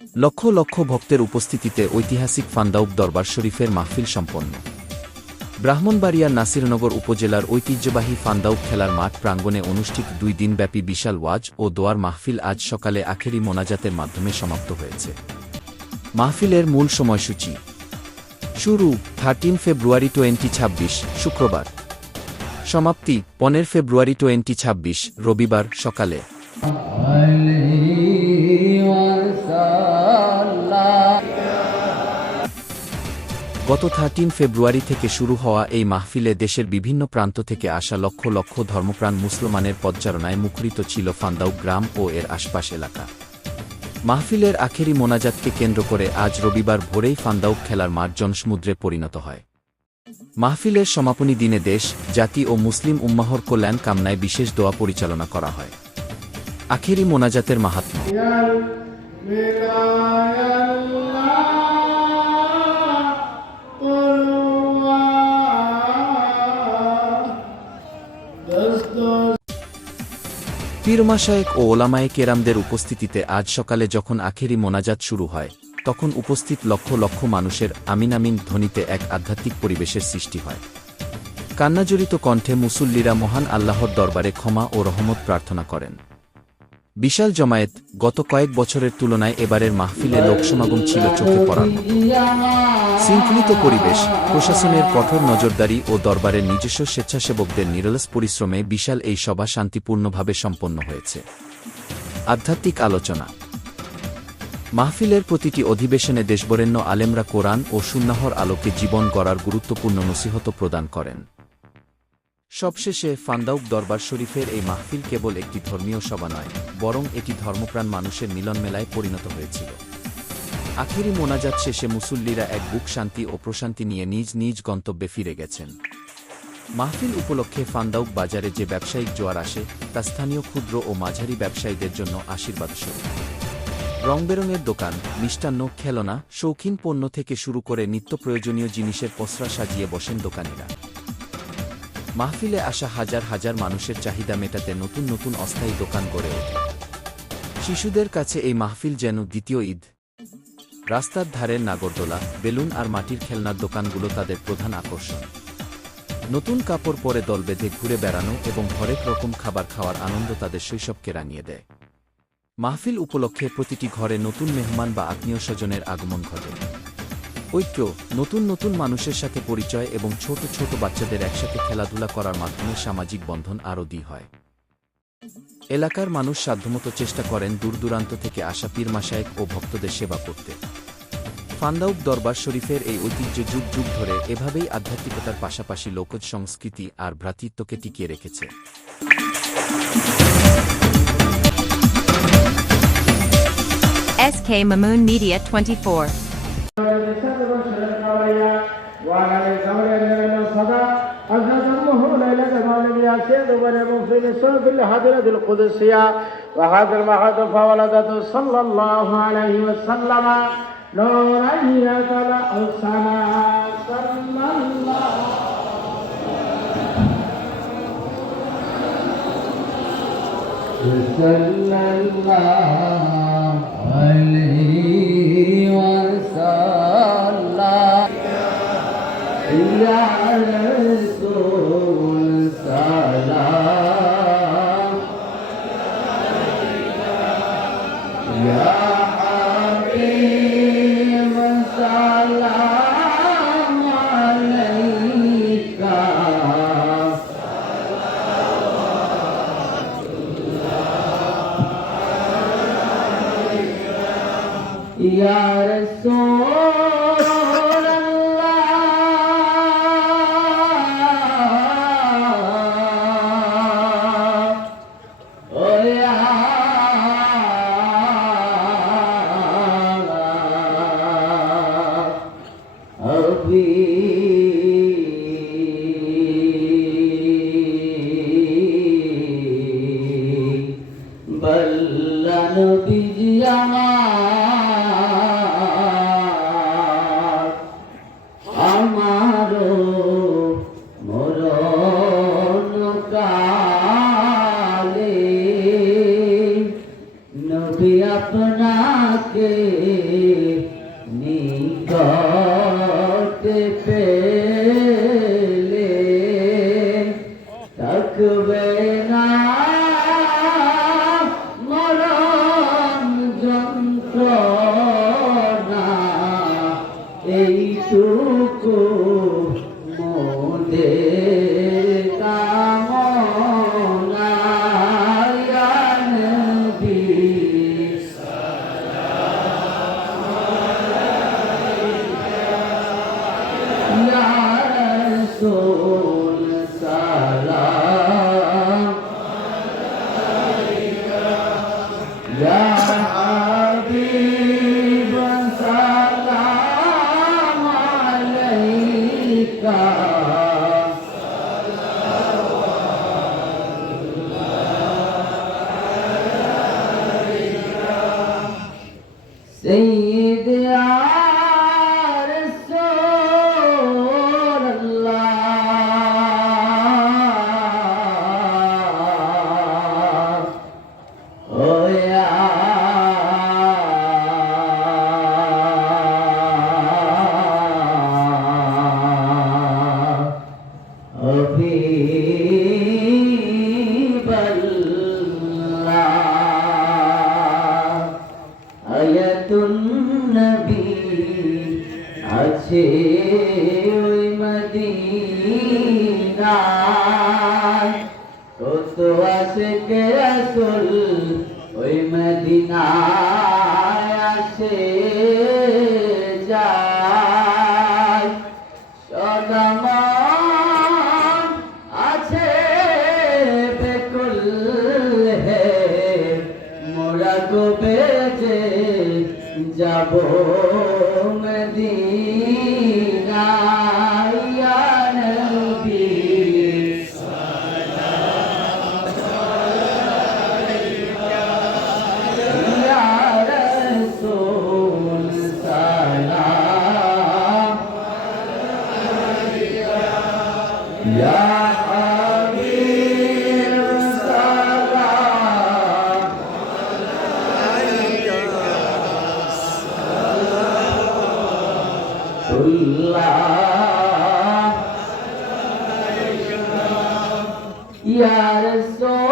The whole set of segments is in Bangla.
লক্ষ লক্ষ ভক্তের উপস্থিতিতে ঐতিহাসিক ফান্দাউব দরবার শরীফের মাহফিল সম্পন্ন। ব্রাহ্মণবাড়িয়ার নাসিরনগর উপজেলার ঐতিহ্যবাহী ফান্দাউব খেলার মাঠ প্রাঙ্গণে অনুষ্ঠিত 2 দিনব্যাপী বিশাল ওয়াজ ও দোয়ার মাহফিল আজ সকালে আখেরি মোনাজাতের মাধ্যমে সমাপ্ত হয়েছে। মাহফিলের মূল সময়সূচি শুরু 13 ফেব্রুয়ারি 2026 শুক্রবার, সমাপ্তি 15 ফেব্রুয়ারি 2026 রবিবার সকালে। গত 13 ফেব্রুয়ারি থেকে শুরু হওয়া এই মাহফিলে দেশের বিভিন্ন প্রান্ত থেকে আসা লক্ষ লক্ষ ধর্মপ্রাণ মুসলমানের পদচারণায় মুখরিত ছিল ফান্দাউব গ্রাম ও এর আশপাশ এলাকা। মাহফিলের আখেরি মোনাজাতকে কেন্দ্র করে আজ রবিবার ভোরেই ফান্দাউব খেলার মাঠ জনসমুদ্রে পরিণত হয়। মাহফিলের সমাপনী দিনে দেশ, জাতি ও মুসলিম উম্মাহর কল্যাণ কামনায় বিশেষ দোয়া পরিচালনা করা হয়। আখেরি মোনাজাতের মাহাত্ম্য পীর মাশায়েখ ও ওলামায়ে কেরামদের উপস্থিতিতে আজ সকালে যখন আখেরি মোনাজাত শুরু হয়, তখন উপস্থিত লক্ষ লক্ষ মানুষের আমিন আমিন ধ্বনিতে এক আধ্যাত্মিক পরিবেশের সৃষ্টি হয়। কান্নাজড়িত কণ্ঠে মুসল্লিরা মহান আল্লাহর দরবারে ক্ষমা ও রহমত প্রার্থনা করেন। বিশাল জমায়েত, গত কয়েক বছরের তুলনায় এবারের মাহফিলে লোকসমাগম ছিল চোখে পড়ার মতো। শৃঙ্খলিত পরিবেশ, প্রশাসনের কঠোর নজরদারি ও দরবারের নিজস্ব স্বেচ্ছাসেবকদের নিরলস পরিশ্রমে বিশাল এই সভা শান্তিপূর্ণভাবে সম্পন্ন হয়েছে। আধ্যাত্মিক আলোচনা মাহফিলের প্রতিটি অধিবেশনে দেশবরেণ্য আলেমরা কোরআন ও সুন্নাহর আলোকে জীবন গড়ার গুরুত্বপূর্ণ নসিহত প্রদান করেন। সবশেষে ফান্দাউব দরবার শরীফের এই মাহফিল কেবল একটি ধর্মীয় সভা নয়, বরং এটি ধর্মপ্রাণ মানুষের মিলনমেলায় পরিণত হয়েছিল। আখেরি মোনাজাত শেষে মুসল্লিরা এক বুক শান্তি ও প্রশান্তি নিয়ে নিজ নিজ গন্তব্যে ফিরে গেছেন। মাহফিল উপলক্ষে ফান্দাউব বাজারে যে ব্যবসায়িক জোয়ার আসে, তা স্থানীয় ক্ষুদ্র ও মাঝারি ব্যবসায়ীদের জন্য আশীর্বাদস্বরূপ। রংবেরঙের দোকান, মিষ্টান্ন, খেলনা, শৌখিন পণ্য থেকে শুরু করে নিত্য প্রয়োজনীয় জিনিসের পসরা সাজিয়ে বসেন দোকানিরা। মাহফিলে আসা হাজার হাজার মানুষের চাহিদা মেটাতে নতুন নতুন অস্থায়ী দোকান গড়ে ওঠে। শিশুদের কাছে এই মাহফিল যেন দ্বিতীয় ঈদ। রাস্তার ধারের নাগরদোলা, বেলুন আর মাটির খেলনার দোকানগুলো তাদের প্রধান আকর্ষণ। নতুন কাপড় পরে দল বেঁধে ঘুরে বেড়ানো এবং হরেক রকম খাবার খাওয়ার আনন্দ তাদের শৈশবকে রাঙিয়ে দেয়। মাহফিল উপলক্ষে প্রতিটি ঘরে নতুন মেহমান বা আত্মীয় স্বজনের আগমন ঘটে। ঐক্য, নতুন নতুন মানুষের সাথে পরিচয় এবং ছোট ছোট বাচ্চাদের একসাথে খেলাধুলা করার মাধ্যমে সামাজিক বন্ধন আরও দৃঢ় হয়। এলাকার মানুষ সাধ্যমতো চেষ্টা করেন দূরদূরান্ত থেকে আসা পীর মাশায়েখ ও ভক্তদের সেবা করতে। ফান্দাউব দরবার শরীফের এই ঐতিহ্য যুগ যুগ ধরে এভাবেই আধ্যাত্মিকতার পাশাপাশি লোকজ সংস্কৃতি আর ভ্রাতৃত্বকে টিকিয়ে রেখেছে। SK Mamoon Media 24. وهذا المحض فولدته صلى الله عليه وسلم نورا يتلأ السماء صلى الله عليه وسلم يا رسول سلام يا حبيب سلام عليك يا رسول বল্লন বিজয়া নিকটে পেলে থাকবে না মরণ যন্ত্রণা, এইটুকু মোদের কামনা। ইয়া নবী ইয়া রাসূল সালাম ইয়া হাবিব সালাম আলাইকা। سيد يا رسول الله يا حبيب الله আয়াতুন নবী আছে ওই মদিনায়, কত আশিক রাসূল ওই মদিনায় আসে যায়। সদমন আছে বেকুল হে, মোরা কবে যে যাব মদিনা। ইয়া নবী ইয়া রাসূল সালাম ইয়া হাবিব সালাম ইয়া রাসূলুল্লাহ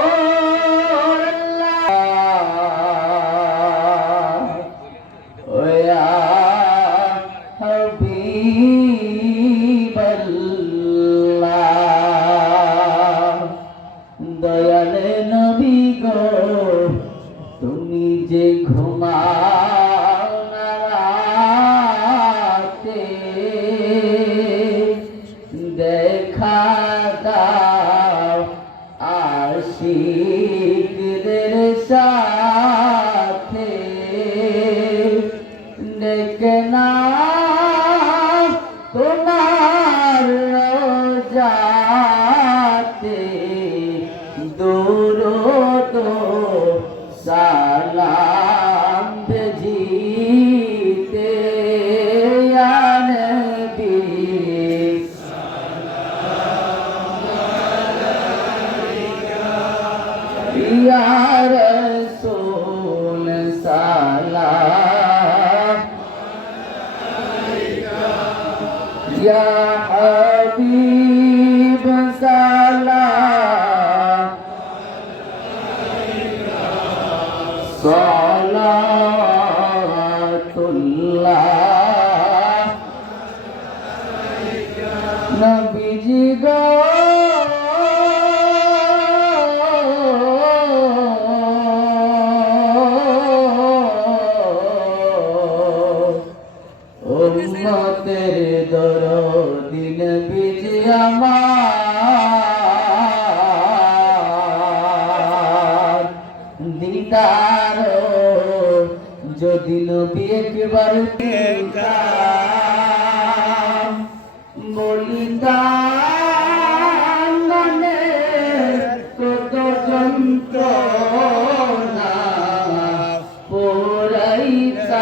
ইয়া হাবিবাল্লাহ। দয়ালে নবী গো তুমি যে ঘুমাও না রাতে, দেখা দাও আশিকদের সাথে, ডেকে নাও তোমার রোজাতে, দুরূদ সালাম ভেজিতে। ইয়া নবী ইয়া রাসূল সালাম ইয়া হাবিব সালাম সালাতুল্লাহ। নবীজি গো উম্মতের দরদি নবীজি আমার, দিদার যদি নবী একবার পেতাম, বলিতাম মনে কত যন্ত্রণা, পোড়াইতাম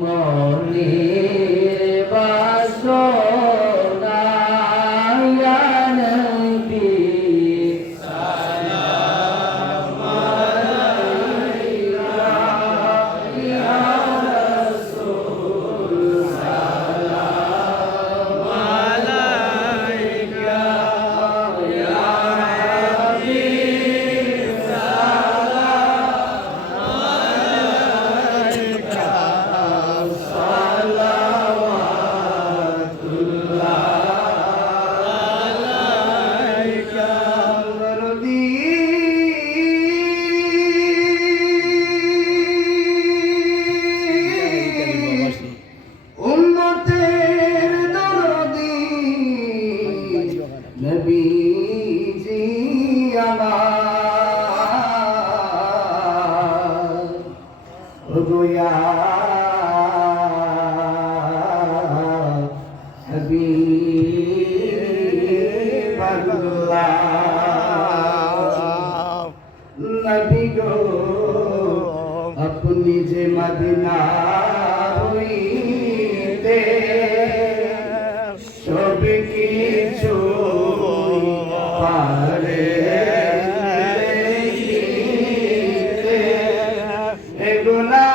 মনের বাসনা। ইয়া নবী সালাম আলাইকা ইয়া রাসূল হাবিবাল্লাহ নবী গো আপনি যে মদিনা হইতে সব কিছু পারে দিতে এগুলা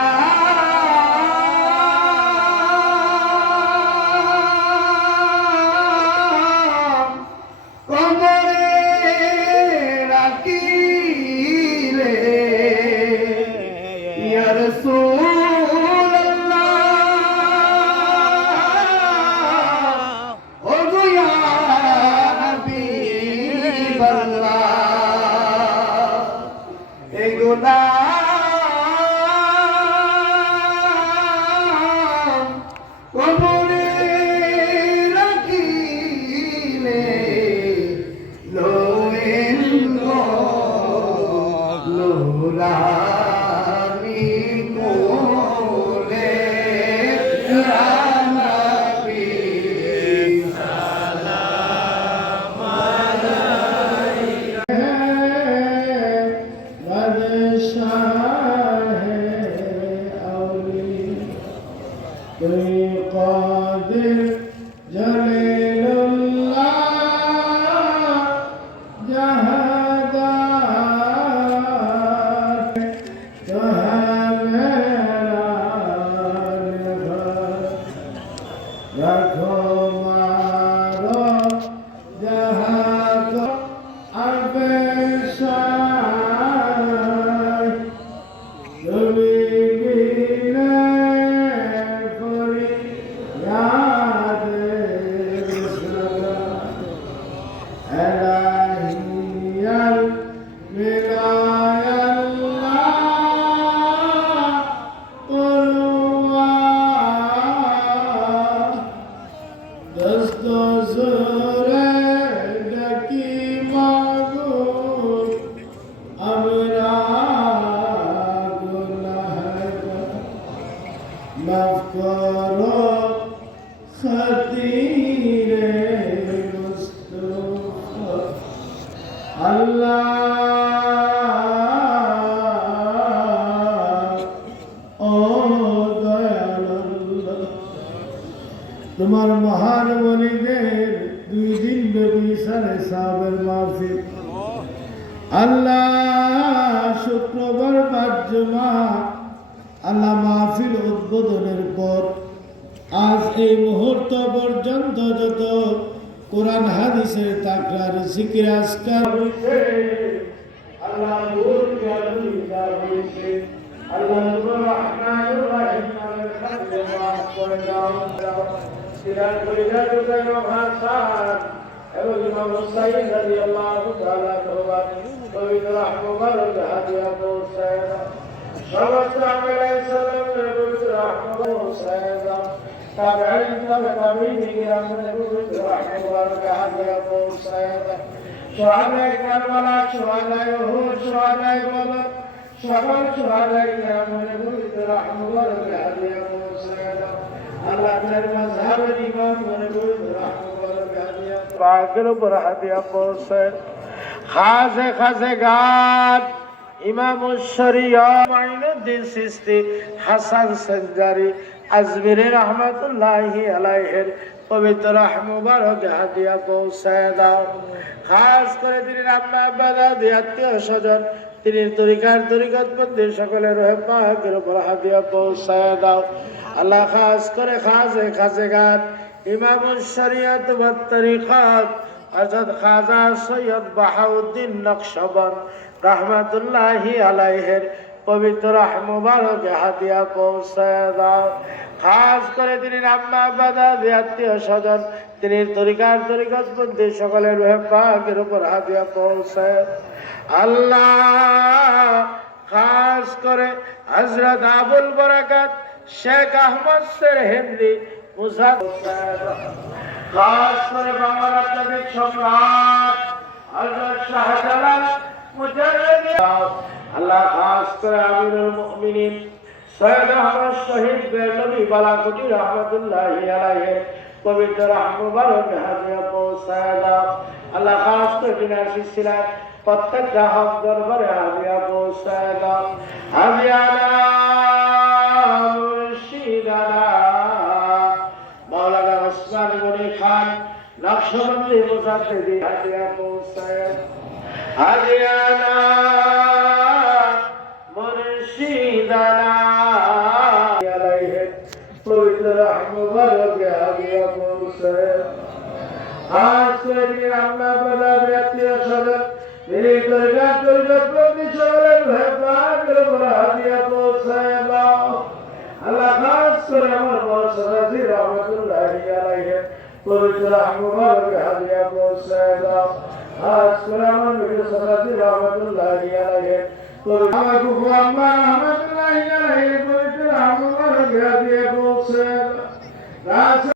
তোমার মহান বলিদের 2 দিন ব্যাপী সারে সাহাবের মাহফিল আল্লাহ শুক্রবার বাদ জুমা আল্লাহ মাহফিল উদ্বোধনের পর আজ এই মুহূর্ত পর্যন্ত যত কোরআন হাদিসের তাকরার জিকির আজকার হইছে আল্লাহ ভুল জ্ঞানীরা হইছে আল্লাহ রহমানুর রহিম নামের খাতে মাফ করে দাও সিরাজ পরিজাত জানো ভাষা এবং ইমাম হুসাইন রাদিয়াল্লাহু তাআলা তওবার পবিত্র মুবারক হাদিয়া পৌঁছায় সমস্ত আমিরাই সালামের পবিত্র পৌঁছায় তাবেঈন তাবেঈন কিরামের পবিত্র মুবারক হাদিয়া পৌঁছায় সুহাদায়ে কারবালা সুহাদায়ে উহুদ সুহাদায়ে বদর সকল সুহাদায়ে কিরামের পবিত্র মুবারক হাদিয়া পৌঁছায় আল্লাহ তার মাযহাবের ইমাম মনে পবিত্র মুবারক হাদিয়া পাকের উপর হাদিয়া পৌঁছায় খাজে খাজে গাত ইমাম শরিয়া মাইনুদ্দিন সিস্তি হাসান সঞ্জারি আজমিরি রহমাতুল্লাহি আলাইহির পবিত্র মুবারক হাদিয়া পৌঁছায় দাও খাস করে তিনি আম্মা বাবা আত্মীয় স্বজন তিনি তরিকতবন্দি সকলের রহে পাকের উপর হাদিয়া পৌঁছায় দাও আল্লাহ খাস করে খাজে খাজে গাত ইমাম শরিয়াত ওয়াত তরিকাত হযরত খাজা সৈয়দ বাহাউদ্দিন নকশবন্দ রহমাতুল্লাহি আলাইহির পবিত্র মুবারক হাদিয়া পৌঁছায় দাও খাস করে তিনি আম্মা বাবা আত্মীয় স্বজন তিনি তরিকতবন্দি সকলের রহে পাকের উপর হাদিয়া পৌঁছায় আল্লাহ খাস করে হযরত আবুল বরকত শেখ আহমদ সেরহিন্দি খাস করে বাংলার আধ্যাত্মিক সম্রাট হযরত শাহজালাল মুজাদ্দিদ আল্লাহ খাস করে আমিরুল মুমিনিন সৈয়দ আহমদ শহীদ বেলবি বালাকুটি রহমতুল্লাহি আলাইহি পবিত্র মুবারক হাদিয়া পৌঁছায় দাও আল্লাহ খাস করে দিনের সিলসিলায় প্রত্যেকটা হক দরবারে হাদিয়া পৌঁছায় দাও হাদিয়ানা মুর্শিদানা মাওলানা ওসমান গনি খান নকশবন্দি মুজাদ্দিদি হাদিয়া পৌঁছায় হাদিয়ানা মুর্শিদানা আলাইহি পবিত্র মুবারক হাদিয়া পৌঁছায় আসরে আল্লাহ বলা ব্যক্তির সদর মেরে দরগাহ দরগাহ প্রতি সরের হেফাজত করে হাদিয়া পৌঁছায় দাও আল্লাহ খাস করে আমার মরসরাজি রহমতুল্লাহি আলাইহি পবিত্র মুবারক হাদিয়া পৌঁছায় দাও খাস করে আমার মরসরাজি রহমতুল্লাহি আলাইহি আমার কুফু আম্মা রহমতুল্লাহি আলাইহি পবিত্র মুবারক হাদিয়া পৌঁছায় দাও